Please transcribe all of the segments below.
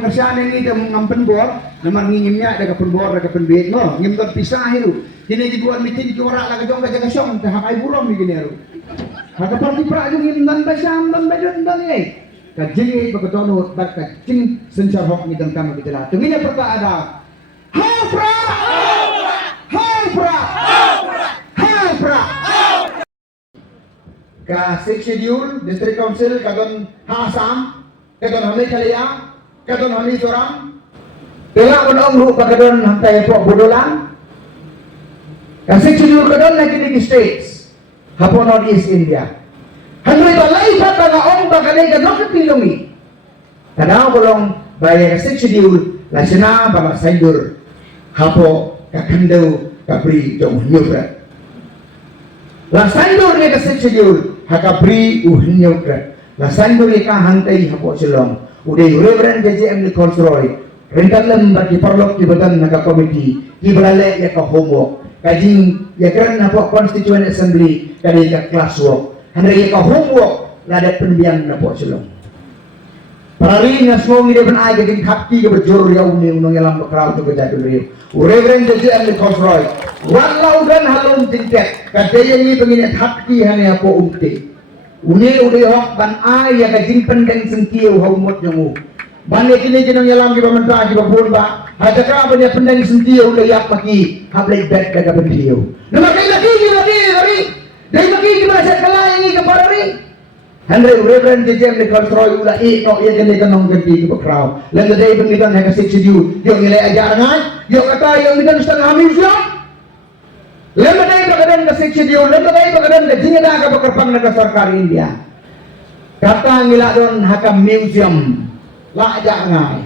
kerjaan ini dia ngampen bor, nama ngimnya ada ke bor, ada ke penbet, no, ngim kan pisah itu. Ini dibuat meeting di orang lagi jong kaca kasong, dah hakai burung begini itu. Haka pergi perak jong ngim dan basam dan badan dan ni. Kajing beketonut, bak kajing sencar hok ni dan kamu kita lah. Tengahnya perta ada. Hafra, Hafra, Hafra. Ka schedule district council kadon Hasam. Kadon kami kalian, kadon kami orang. Tengah unang rupa kadon hantai po budolan. Kasi chidul kadon naging states. Hapon North East India. Hanray balay pa tangaong bakalay kadon katilungi. Tanaw kulong bayay kasi chidul lasina bama saydur. Hapo kakandaw kabri jong nyubrat. Lasaydur ni kasi chidul hakabri uhnyubrat. Lasan duri ka hantai hapo silong. Uday Reverend JJM Nicole Roy. Rendalam bagi perlok di badan naga komiti. Di balale ya ka homework. Kajing ya keren hapo Constituent Assembly kali ka classwork. Handai ya ka homework lada penbiang napo silong. Parari nga smong ide ban ay kaging kapti ka bajor ya uni unong yalam bakraw to kajadul riyo. Reverend JJM Nicole Roy. Walau dan halong tingket. Kadaya ni penginat hapti hane hapo umti. Uni udah hok ban ay ya kajing pendeng sengkiu haumot jamu. Ban kini jenong yalam di pemerintah di babun ba. Ada ka ban ya pendeng sengkiu udah yak maki hablay bet daga bendiu. Nama kay lagi dari. Dai maki di bahasa kalayang ni kaparari. Andre Reverend JJM Nicole Roy ula no ya gani kanong gandi ko crowd. Lang dai bengitan ha kasi sidu. Yo ngilay ajaran, yo kata yo midan setengah museum. Lembaday pagkadan ka seksyon, lembaday pagkadan ka jingada ka bakarpang naga sarkar India. Kata ngila don haka museum, laja ngai.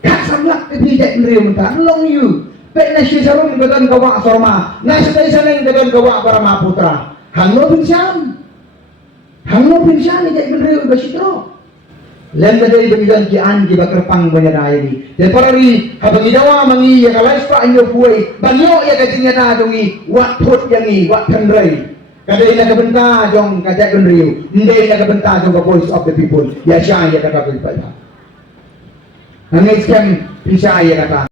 Kasamlak ibijay nriyo menta, long you. Pek na siya sarong gadan kawa sorma, na sa sanang gadan kawa para maputra. Hangno pinsan ijay nriyo basitro. Lembaday bagidan ki an ki bakarpang banyaday ni. Dan parari habang idawa mangi ya kalais pa anyo buhay banyo ya kajingnya na dongi wat thot yangi wat thandrai. Kadai na kabenta jong kajak gunriu. Ndai na kabenta jong voice of the people. Ya siya ya kata pilpaya. Hangis kan bisa ya kata.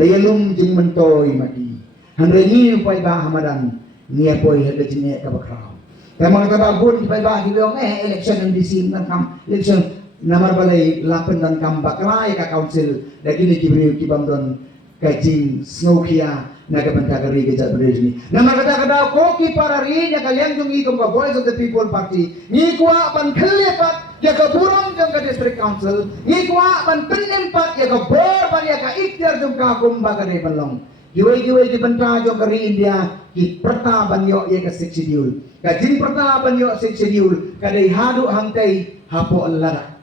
Layalum jing mentoy mati. Handai ni upay ba hamadan niya poy hada jinnya ka bakraw. Tamang tababun upay ba gilong election ng DC ng election namar balay lapan dan kambak rai ka council lagi ni kibriu kibam don kajing snowkia nagabanta kari gejat berjini namar kata ko ki parari nya kalian jung ikom ka voice of the people party ni kwa pan khlepat ya ka burong jung ka district council ni kwa pan penempat ya ka bor pan ya ka ikhtiar jung ka kumba ka de panlong giwai di banta jung kari India ki perta banyo ya ka seksidiul kajing perta banyo seksidiul kadai hadu hangtai hapo allara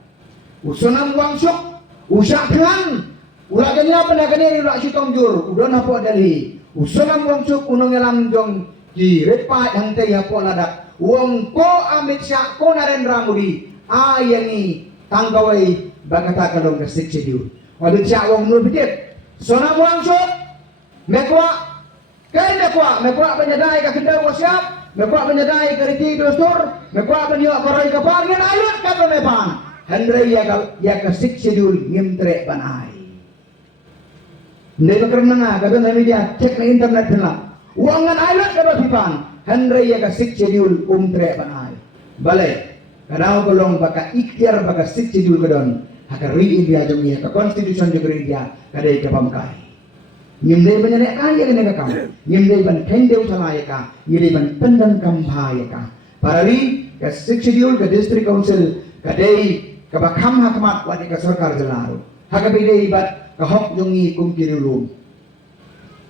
usunam wangsuk, usak kelang, ulah ganya apa nak ganya ulah sitong jur, udah napo dari, usunam wangsuk unong elang jong di repat yang teh hapo ladak, uang ko Amit Syah ko Narendra Modi, ayangi tanggawai bagata kalong kesik sediu, Amit Syah uang nur bidit, sunam wangsuk, mekwa, mekwa penyadai kakendau wasiap, mekwa penyadai keriti dostur, mekwa penyuak korai kapal, ngan ayat kata mepan. Handrai ya ka schedule ngimtre banai. Ndai makarna nga kadon nami dia cek na internet na. Uangan ayat ka pipan. Handrai ya ka schedule umtre banai. Balay. Kadaw kolong baka ikhtiar baka schedule kadon. Haka ri India jong ya ka constitution jong India kadai ka pamkai. Ngimdai banyane kaya ka kam. Ngimdai ban tendeu salaya ka. Ngimdai ban pendang kambaya ka. Parari ka schedule ka district council kadai kabakam hakamat wadi ka sarkar jelaru hakabide ibat kahok jongi kum kirulum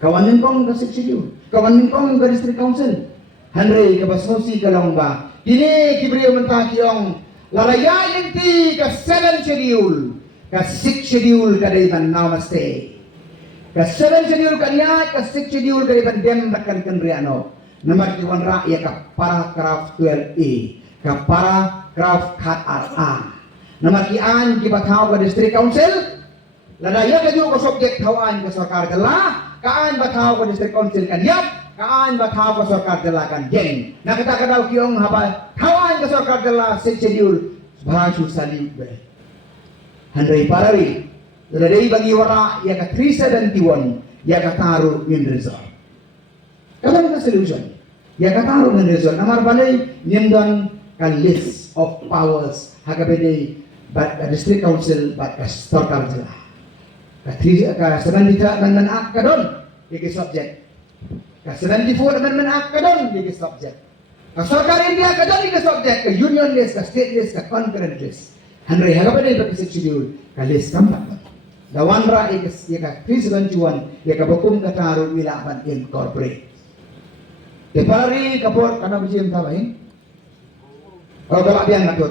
kawanin kong ka seksyon kawanin kong ka district council handre ka basnosi kalong ba ini kibriyo mentah kiyong laraya inti ka 7 schedule ka 6 schedule kadai ban namaste ka 7 schedule kaniya ka 6 schedule kadai ban dem bakkan kendriano namar kiwan ra ya ka paragraph 12A ka paragraph kat RA namakian kibataw ka district council ladaya ka ka subject tawaan ka sarkar dala kaan bataw ka district council kanyap kaan bataw ka sarkar dala kan jeng nakita ka daw kiyong haba tawaan ka sarkar dala schedule bahasu salib handai parari Dari bagi wara ya ka 371 ya ka taruh min resort. Kapan ka solution? Ya ka taruh min resort. Namar balay nindon ka list of powers hakabede but the district council but ka store council. Ka 70 amendment act ka don iki subject. Ka 74 amendment act ka don iki subject. Ka Sarkar India ka don iki subject. Ka union list, ka state list, ka concurrent list. Handre hakabede ba isa schedule ka list kampat. Dawanra ika 371 ika bakum kataru wilaban incorporate. Tepari kapor kana bijim tabahin. Kalau galak biang ngatut.